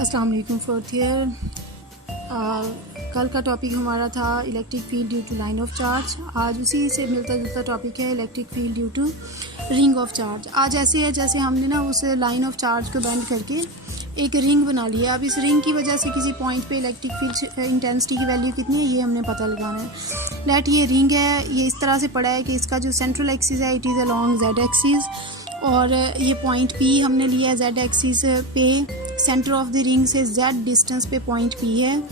अस्सलाम वालेकुम fourth year. कल का टॉपिक हमारा था electric field due to line of charge. आज उसी से मिलता जुलता टॉपिक है electric field due to ring of charge. आज ऐसे है जैसे हमने ना उस लाइन ऑफ चार्ज को बेंड करके एक रिंग बना लिया। अब इस रिंग की वजह से किसी पॉइंट पे इलेक्ट्रिक फील्ड इंटेंसिटी की वैल्यू कितनी है ये हमने पता लगाना है। लेट ये रिंग है, ये इस तरह से पड़ा है कि इसका जो सेंट्रल एक्सिस है it is along Z axis, और ये पॉइंट पी हमने लिया है जेड एक्सिस पे। सेंटर ऑफ द रिंग से जेड डिस्टेंस पे पॉइंट पी है,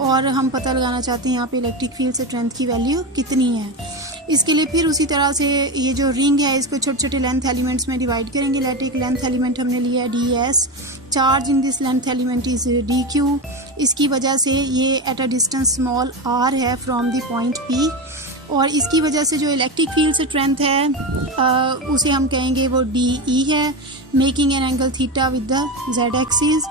और हम पता लगाना चाहते हैं यहाँ पे इलेक्ट्रिक फील्ड स्ट्रेंथ की वैल्यू कितनी है। इसके लिए फिर उसी तरह से ये जो रिंग है इसको छोटे छोटे लेंथ एलिमेंट्स में डिवाइड करेंगे। लेट एक लेंथ एलिमेंट हमने लिया है D S, charge in this length element is D Q. इसकी वजह से ये at a distance small R है फ्रॉम द पॉइंट पी, और इसकी वजह से जो इलेक्ट्रिक फील्ड स्ट्रेंथ है उसे हम कहेंगे वो डी ई है, making an angle theta with the Z axis.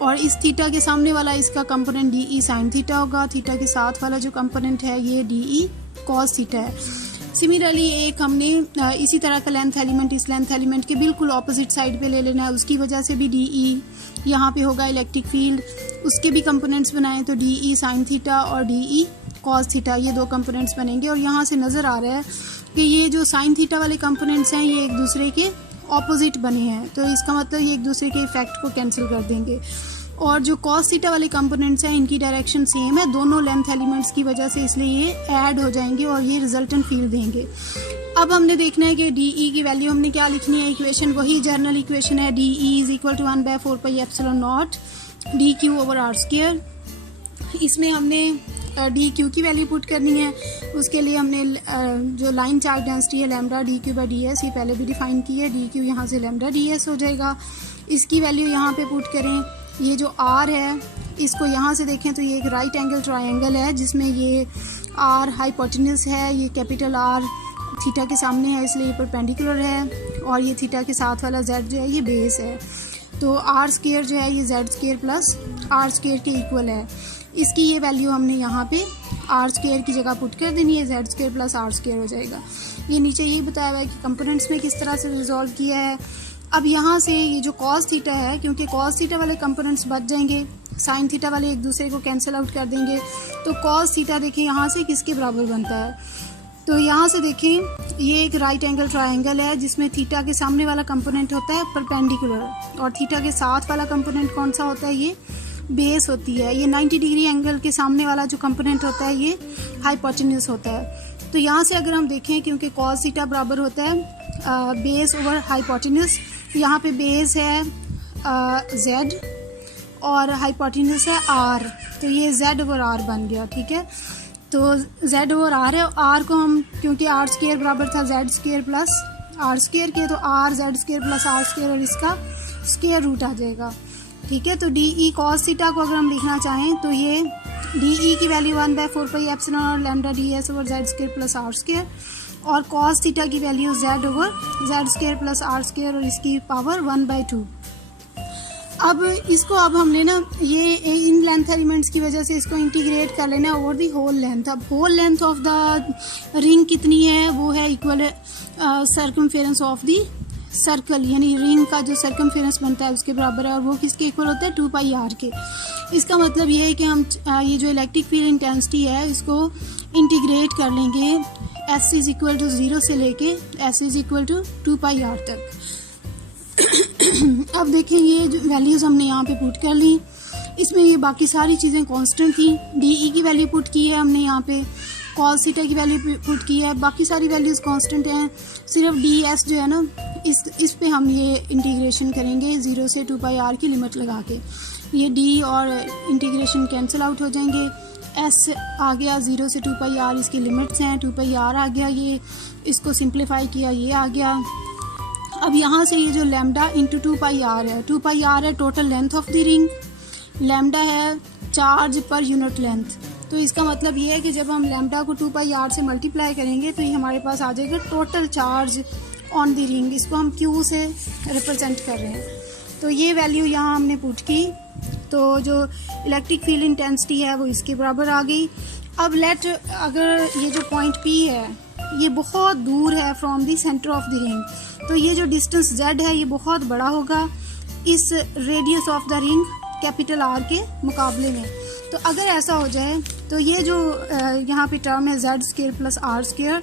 और इस थीटा के सामने वाला इसका component D E sine theta होगा। थीटा के साथ वाला जो कंपोनेंट है ये डी ई कॉस थीटा है। सिमिलरली एक हमने इसी तरह का लेंथ एलिमेंट इस लेंथ एलिमेंट के बिल्कुल ऑपोजिट साइड पे ले लेना है। उसकी वजह से भी डी ई यहाँ पे होगा इलेक्ट्रिक फील्ड। उसके भी कंपोनेंट्स बनाएं तो डी ई साइन थीटा और डी ई कॉस थीटा, ये दो कंपोनेंट्स बनेंगे। और यहाँ से नज़र आ रहा है कि ये जो साइन थीटा वाले कंपोनेंट्स हैं ये एक दूसरे के ऑपोजिट बने हैं, तो इसका मतलब ये एक दूसरे के इफेक्ट को कैंसिल कर देंगे। और जो कॉस थीटा वाले कंपोनेंट्स हैं इनकी डायरेक्शन सेम है दोनों लेंथ एलिमेंट्स की वजह से, इसलिए ये ऐड हो जाएंगे और ये रिजल्टेंट फील्ड देंगे। अब हमने देखना है कि डी ई की वैल्यू हमने क्या लिखनी है। इक्वेशन वही जर्नल इक्वेशन है, D E is equal to 1/4 pi epsilon naught D Q over R square. इसमें हमने डी क्यू की वैल्यू पुट करनी है। उसके लिए हमने जो लाइन चार्ज डेंसिटी है lambda D Q by D S, ये पहले भी डिफाइन की है। डी क्यू यहाँ से लैम्डा डी एस हो जाएगा। इसकी वैल्यू यहाँ पे पुट करें। ये जो आर है इसको यहाँ से देखें तो ये एक राइट एंगल ट्रायंगल है जिसमें ये आर हाइपोटेन्यूज है, ये कैपिटल आर थीटा के सामने है इसलिए ये परपेंडिकुलर है, और ये थीटा के साथ वाला जेड जो है ये बेस है। तो आर स्क्वायर जो है ये Z square plus R square के इक्वल है। इसकी ये वैल्यू हमने यहाँ पे आर स्क्वायर की जगह पुट कर देनी है, Z square plus R square हो जाएगा। ये नीचे यही बताया हुआ है कि कंपोनेंट्स में किस तरह से रिजॉल्व किया है। अब यहाँ से ये जो कॉस थीटा है, क्योंकि कॉस थीटा वाले कंपोनेंट्स बच जाएंगे, साइन थीटा वाले एक दूसरे को कैंसिल आउट कर देंगे, तो कॉस थीटा देखें यहाँ से किसके बराबर बनता है। तो यहाँ से देखें ये एक राइट एंगल ट्रायंगल है जिसमें थीटा के सामने वाला कंपोनेंट होता है परपेंडिकुलर, और थीटा के साथ वाला कंपोनेंट कौन सा होता है, ये बेस होती है। ये 90 डिग्री एंगल के सामने वाला जो कंपोनेंट होता है ये हाइपोटेन्यूज होता है। तो यहाँ से अगर हम देखें, क्योंकि कॉस थीटा बराबर होता है बेस ओवर हाइपोटेन्यूज, यहाँ पे बेस है जेड और हाइपोटेन्यूज है आर, तो ये जेड ओवर आर बन गया। ठीक है, तो जेड ओवर आर है। आर को हम क्योंकि आर स्क्वायर बराबर था Z square plus R square के, तो R Z square plus R square और इसका स्क्वायर रूट आ जाएगा। ठीक है, तो डी ई कॉस थीटा को अगर हम लिखना चाहें तो ये डी ई की वैल्यू 1/4 पाई एप्सिलॉन और lambda D S over Z square plus R square, और कॉस थीटा की value Z over Z square plus R square और इसकी पावर 1/2। अब इसको अब हमने ना ये इन लेंथ एलिमेंट्स की वजह से इसको इंटीग्रेट कर लेना ओवर दी होल लेंथ। अब whole length of the ring कितनी है, वो है equal circumference of the circle, यानी रिंग का जो सर्कमफेरेंस बनता है उसके बराबर है, और वो किसके इक्वल होता है 2 पाई आर के। इसका मतलब ये है कि हम ये जो इलेक्ट्रिक फील्ड इंटेंसिटी है इसको इंटीग्रेट कर लेंगे एस इज इक्वल टू 0 से लेके S is equal to 2 pi R तक। अब देखें ये जो वैल्यूज़ हमने यहाँ पे पुट कर ली, इसमें ये बाकी सारी चीज़ें कांस्टेंट थी। डी ई की वैल्यू पुट की है हमने यहाँ पे, कॉस थीटा की वैल्यू पुट की है, बाकी सारी वैल्यूज़ कांस्टेंट हैं। सिर्फ डी एस जो है ना इस पे हम ये इंटीग्रेशन करेंगे 0 से 2 पाई आर की लिमिट लगा के। ये डी और इंटीग्रेशन कैंसिल आउट हो जाएंगे। एस आ गया 0 से 2 पाई आर, इसकी लिमिट्स हैं 2 पाई आर आ गया, ये इसको सिंप्लीफाई किया ये आ गया। अब यहाँ से ये जो लैम्डा इंटू 2 पाई आर है, 2 पाई आर है total length of the ring, lambda है चार्ज पर यूनिट लेंथ। तो इसका मतलब ये है कि जब हम लैम्डा को 2 पाई आर से मल्टीप्लाई करेंगे तो ये हमारे पास आ जाएगा total charge on the ring. इसको हम क्यू से रिप्रेजेंट कर रहे हैं। तो ये वैल्यू यहाँ हमने पुट की, तो जो इलेक्ट्रिक फील्ड इंटेंसिटी है वो इसके बराबर आ गई। अब लेट अगर ये जो पॉइंट पी है ये बहुत दूर है from the centre of the ring, तो ये जो डिस्टेंस जेड है ये बहुत बड़ा होगा। इस radius of the ring capital R के मुकाबले में। तो अगर ऐसा हो जाए तो ये जो यहाँ पे टर्म है Z square plus R square,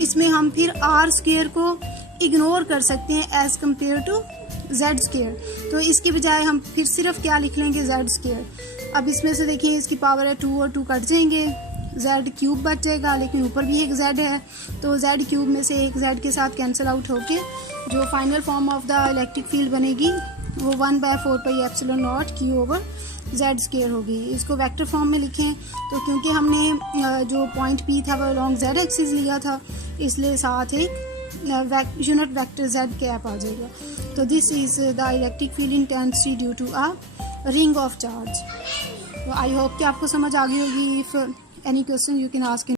इसमें हम फिर आर स्क्वायर को इग्नोर कर सकते हैं as compare to Z square. तो इसके बजाय हम फिर सिर्फ क्या लिख लेंगे, जेड स्क्वायर। अब इसमें से देखिए इसकी पावर है 2 और 2 कट जाएंगे, जेड क्यूब बच जाएगा, लेकिन ऊपर भी एक जेड है तो जेड क्यूब में से एक जेड के साथ कैंसिल आउट होके जो final form of the electric field बनेगी वो 1/4πε0 Q ओवर जेड स्क्वायर होगी। इसको वेक्टर फॉर्म में लिखें तो क्योंकि हमने जो पॉइंट P था वो अलॉन्ग जेड एक्सिस लिया था, इसलिए साथ एक यूनिट वेक्टर जेड कैप आ जाएगा। तो this is the electric field intensity due to a ring of charge. I hope कि आपको समझ आ गई होगी। If any question you can ask.